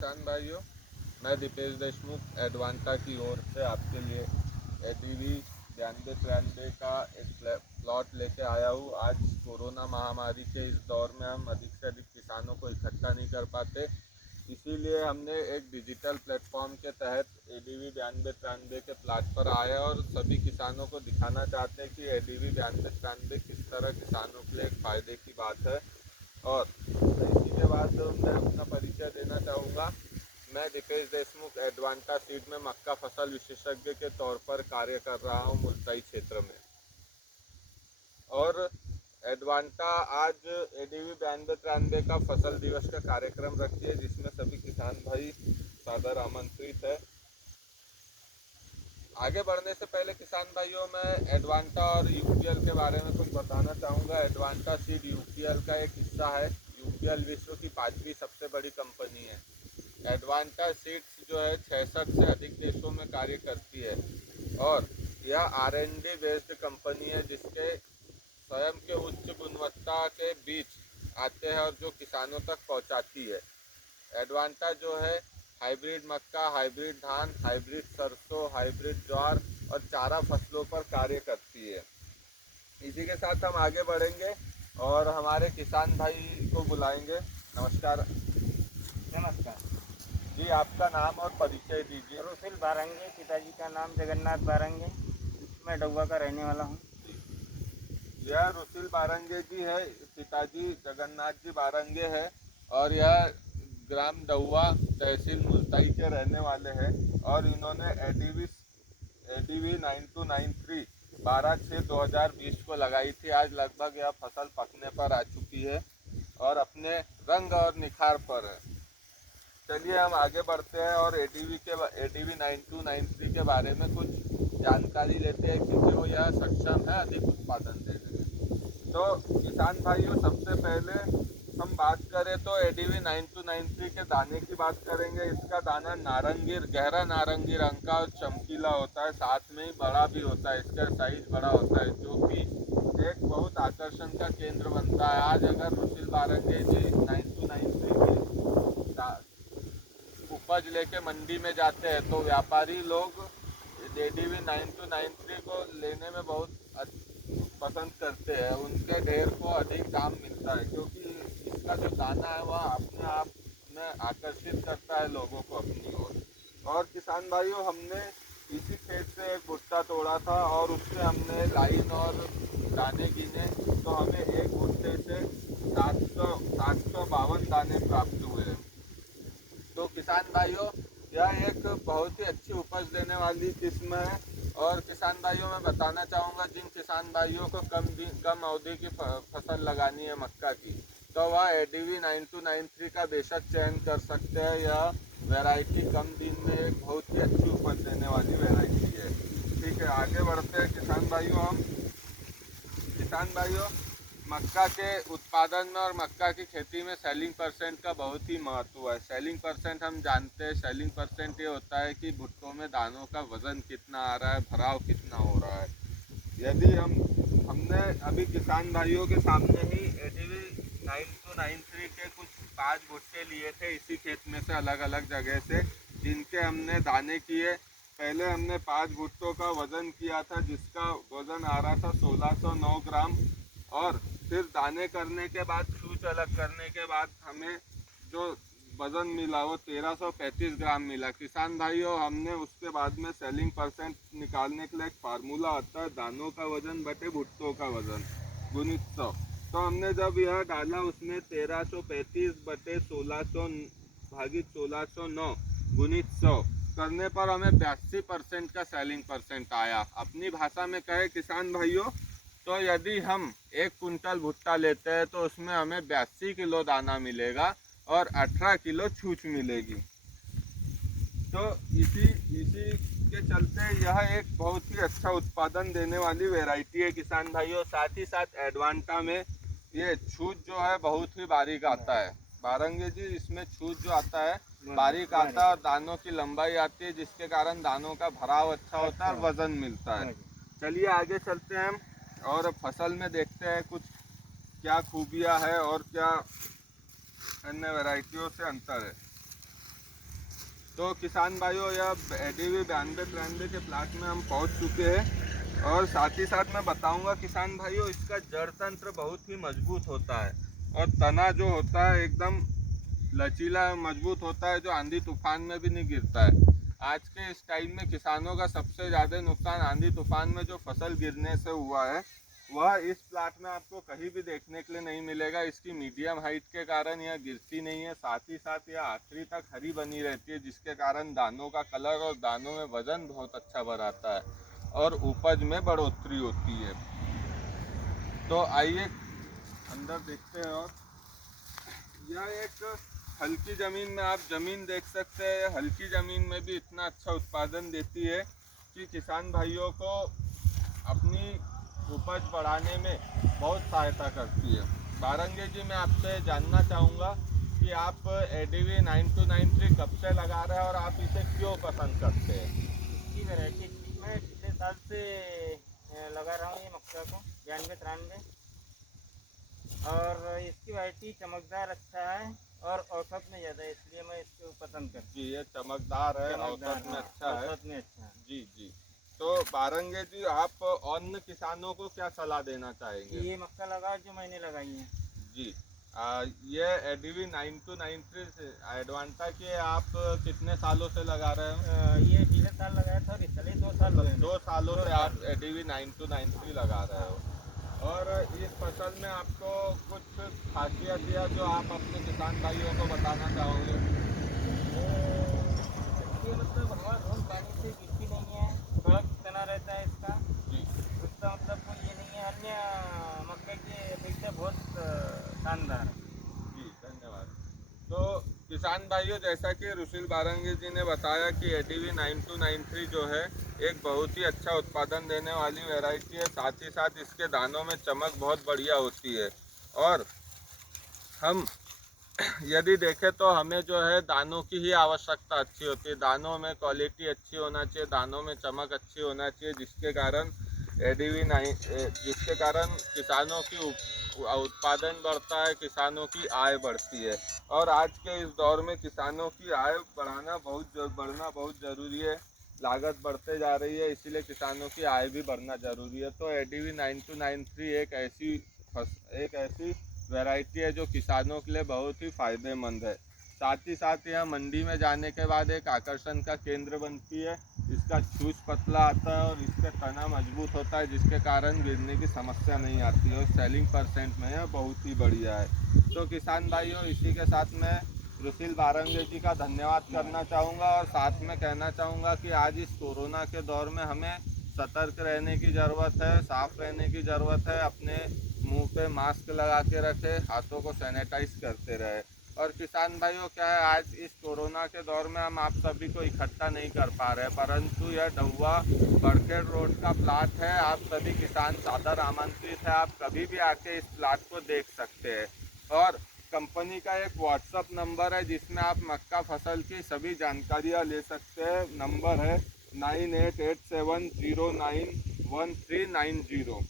किसान भाइयों, मैं दीपेश देशमुख एडवांटा की ओर से आपके लिए एडीवी 9293 का एक प्लॉट लेके आया हूँ। आज कोरोना महामारी के इस दौर में हम अधिक से अधिक किसानों को इकट्ठा नहीं कर पाते, इसीलिए हमने एक डिजिटल प्लेटफॉर्म के तहत एडीवी 9293 के प्लाट पर आए और सभी किसानों को दिखाना चाहते हैं कि एडीवी 9293 किस तरह किसानों के लिए एक फ़ायदे की बात है। और इसी के बाद मैं अपना परिचय देना चाहूँगा। मैं दीपेश देशमुख एडवांटा सीड में मक्का फसल विशेषज्ञ के तौर पर कार्य कर रहा हूँ मुल्ताई क्षेत्र में। और एडवांटा आज एडीवी 9293 का फसल दिवस का कार्यक्रम रखती है, जिसमें सभी किसान भाई सादर आमंत्रित है। आगे बढ़ने से पहले किसान भाइयों, मैं एडवांटा और यूपीएल के बारे में कुछ बताना चाहूँगा। एडवांटा सीड यूपीएल का एक हिस्सा है। यूपीएल विश्व की 5वीं सबसे बड़ी कंपनी है। एडवांटा सीड्स जो है 66 से अधिक देशों में कार्य करती है और यह R&D बेस्ड कंपनी है, जिसके स्वयं के उच्च गुणवत्ता के बीज आते हैं और जो किसानों तक पहुंचाती है। एडवांटा जो है हाइब्रिड मक्का, हाइब्रिड धान, हाइब्रिड सरसों, हाइब्रिड ज्वार और चारा फसलों पर कार्य करती है। इसी के साथ हम आगे बढ़ेंगे और हमारे किसान भाई को बुलाएंगे। नमस्कार। नमस्कार। जी, आपका नाम और परिचय दीजिए। रुसिल बारंगे, पिताजी का नाम जगन्नाथ बारंगे। मैं डुआ का रहने वाला हूँ। यह रुसिल बारंगे जी है, पिताजी जगन्नाथ जी बारंगे है और यह ग्राम डहुआ तहसील मुल्ताई के रहने वाले हैं। और इन्होंने एडीवी 9293 12/6/2020 को लगाई थी। आज लगभग यह फसल पकने पर आ चुकी है और अपने रंग और निखार पर है। चलिए हम आगे बढ़ते हैं और एडीवी 9293 के बारे में कुछ जानकारी लेते हैं कि जो यह सक्षम है अधिक उत्पादन देने में। तो किसान भाइयों, सबसे पहले हम बात करें तो एडीवी 9293 के दाने की बात करेंगे। इसका दाना नारंगी, गहरा नारंगी रंग का और चमकीला होता है, साथ में ही बड़ा भी होता है। इसका साइज बड़ा होता है, जो कि एक बहुत आकर्षण का केंद्र बनता है। आज अगर रुसिल बारंगे जी 9293 की उपज लेके मंडी में जाते हैं तो व्यापारी लोग एडीवी 9293 को लेने में बहुत पसंद करते हैं। उनके ढेर को अधिक दाम मिलता है, क्योंकि इसका जो दाना है वह अपने आप में आकर्षित करता है लोगों को अपनी ओर। और किसान भाइयों, हमने इसी खेत से एक भुट्टा तोड़ा था और उससे हमने लाइन और दाने गिने तो हमें एक भुट्टे से 752 दाने प्राप्त हुए हैं। तो किसान भाइयों, यह एक बहुत ही अच्छी उपज देने वाली किस्म है। और किसान भाइयों, मैं बताना चाहूँगा, जिन किसान भाइयों को कम अवधि की फसल लगानी है मक्का की, तो वह एडीवी 9293 का बेशक चयन कर सकते हैं। यह वैरायटी कम दिन में एक बहुत ही अच्छी उपज देने वाली वैरायटी है। ठीक है, आगे बढ़ते हैं किसान भाइयों, मक्का के उत्पादन में और मक्का की खेती में सेलिंग परसेंट का बहुत ही महत्व है। सेलिंग परसेंट हम जानते हैं, सेलिंग परसेंट ये होता है कि भुट्टों में दानों का वजन कितना आ रहा है, भराव कितना हो रहा है। यदि हमने अभी किसान भाइयों के सामने ही एडीवी 9293 के कुछ 5 भुट्टे लिए थे इसी खेत में से, अलग अलग जगह से, जिनके हमने दाने किए। पहले हमने 5 भुट्टों का वज़न किया था, जिसका वज़न आ रहा था 1609 ग्राम। और फिर दाने करने के बाद, छूच अलग करने के बाद हमें जो वज़न मिला वो 1335 ग्राम मिला। किसान भाइयों, हमने उसके बाद में सेलिंग परसेंट निकालने के लिए एक फार्मूला आता है, दानों का वज़न बटे भुट्टों का वज़न गुणित 100। तो हमने जब यह डाला, उसमें 1335 बटे 1600 भागित 1609 गुणित 100 करने पर हमें 82% का सेलिंग परसेंट आया। अपनी भाषा में कहे किसान भाइयों, तो यदि हम 1 कुंटल भुट्टा लेते हैं तो उसमें हमें 82 किलो दाना मिलेगा और 18 किलो छूछ मिलेगी। तो इसी के चलते यह एक बहुत ही अच्छा उत्पादन देने वाली वैरायटी है किसान भाइयों। साथ ही साथ एडवांटा में ये छूछ जो है बहुत ही बारीक आता है। बारंगे जी, इसमें छूछ जो आता है बारीक आता है और दानों की लंबाई आती है, जिसके कारण दानों का भराव अच्छा होता है और वजन मिलता है। चलिए आगे चलते हैं हम और फसल में देखते हैं कुछ क्या खूबियाँ है और क्या अन्य वैरायटियों से अंतर है। तो किसान भाइयों, यह एडीवी 92-93 के प्लाट में हम पहुंच चुके हैं और साथ ही साथ मैं बताऊंगा किसान भाइयों, इसका जड़ तंत्र बहुत ही मजबूत होता है और तना जो होता है एकदम लचीला मजबूत होता है, जो आंधी तूफान में भी नहीं गिरता है। आज के इस टाइम में किसानों का सबसे ज़्यादा नुकसान आंधी तूफान में जो फसल गिरने से हुआ है, वह इस प्लाट में आपको कहीं भी देखने के लिए नहीं मिलेगा। इसकी मीडियम हाइट के कारण यह गिरती नहीं है, साथ ही साथ यह आखिरी तक हरी बनी रहती है, जिसके कारण दानों का कलर और दानों में वजन बहुत अच्छा बढ़ाता है और उपज में बढ़ोतरी होती है। तो आइए अंदर देखते हैं। और यह एक हल्की ज़मीन में आप ज़मीन देख सकते हैं, हल्की ज़मीन में भी इतना अच्छा उत्पादन देती है कि किसान भाइयों को अपनी उपज बढ़ाने में बहुत सहायता करती है। बारंगे जी, मैं आपसे जानना चाहूँगा कि आप एडीवी 9293 कब से लगा रहे हैं और आप इसे क्यों पसंद करते हैं? इसकी वैरायटी मैं पिछले साल से लगा रहा हूँ ये मक्का को 92-93, और इसकी वैरायटी चमकदार अच्छा है और औसत में ज़्यादा है, इसलिए मैं इसको पसंद करता जी, ये चमकदार है, हूँ। औसत में अच्छा है। औसत में अच्छा है। जी जी। तो बारंगे जी, आप अन्य किसानों को क्या सलाह देना कि चाहेंगे? ये मक्का लगाओ जो मैंने लगाई है। जी। ये एडीवी 9293 एडवांटा के आप कितने सालों से लगा रहे हो? ये पिछले साल लगाया था और इस साल ही 2 साल हुए हैं। 2 सालों दो से साल। आप एडीवी 9293 लगा रहे हो और इस फसल में आपको कुछ खासियत या जो आप अपने किसान भाइयों को बताना चाहोगे? ये मतलब हवा धूल पानी से गिरती नहीं है, कड़क तना रहता है इसका। जी उसका मतलब कोई ये नहीं है, अन्य मक्के की अपेक्षा बहुत शानदार है। जी, धन्यवाद। तो किसान भाइयों, जैसा कि रुशिल बारंगी जी ने बताया कि एडीवी 9293 जो है एक बहुत ही अच्छा उत्पादन देने वाली वैरायटी है, साथ ही साथ इसके दानों में चमक बहुत बढ़िया होती है। और हम यदि देखें तो हमें जो है दानों की ही आवश्यकता अच्छी होती है, दानों में क्वालिटी अच्छी होना चाहिए, दानों में चमक अच्छी होना चाहिए, जिसके कारण एडीवी 9 जिसके कारण किसानों की उत्पादन बढ़ता है, किसानों की आय बढ़ती है। और आज के इस दौर में किसानों की आय बढ़ना बहुत ज़रूरी है। लागत बढ़ते जा रही है, इसीलिए किसानों की आय भी बढ़ना ज़रूरी है। तो एडीवी 9293 एक ऐसी वैरायटी है जो किसानों के लिए बहुत ही फ़ायदेमंद है। साथ ही साथ यह मंडी में जाने के बाद एक आकर्षण का केंद्र बनती है। इसका चूज पतला आता है और इसका तना मजबूत होता है, जिसके कारण गिरने की समस्या नहीं आती है और सेलिंग परसेंट में यह बहुत ही बढ़िया है। तो किसान भाइयों, इसी के साथ मैं रुशिल बारंगे जी का धन्यवाद करना चाहूँगा और साथ में कहना चाहूँगा कि आज इस कोरोना के दौर में हमें सतर्क रहने की ज़रूरत है, साफ़ रहने की ज़रूरत है, अपने मुंह पे मास्क लगा के रखे, हाथों को सैनिटाइज करते रहे। और किसान भाइयों, क्या है, आज इस कोरोना के दौर में हम आप सभी को इकट्ठा नहीं कर पा रहे, परंतु यह डहुआ बरखेड़ रोड का प्लाट है। आप सभी किसान सादर आमंत्रित है, आप कभी भी आके इस प्लाट को देख सकते हैं। और कंपनी का एक व्हाट्सअप नंबर है जिसमें आप मक्का फसल की सभी जानकारियाँ ले सकते हैं। नंबर है 9887091390,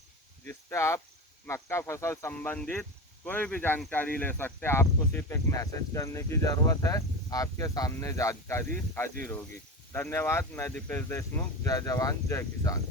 जिस पे आप मक्का फसल संबंधित कोई भी जानकारी ले सकते हैं। आपको सिर्फ एक मैसेज करने की ज़रूरत है, आपके सामने जानकारी हाजिर होगी। धन्यवाद। मैं दीपेश देशमुख। जय जवान जय किसान।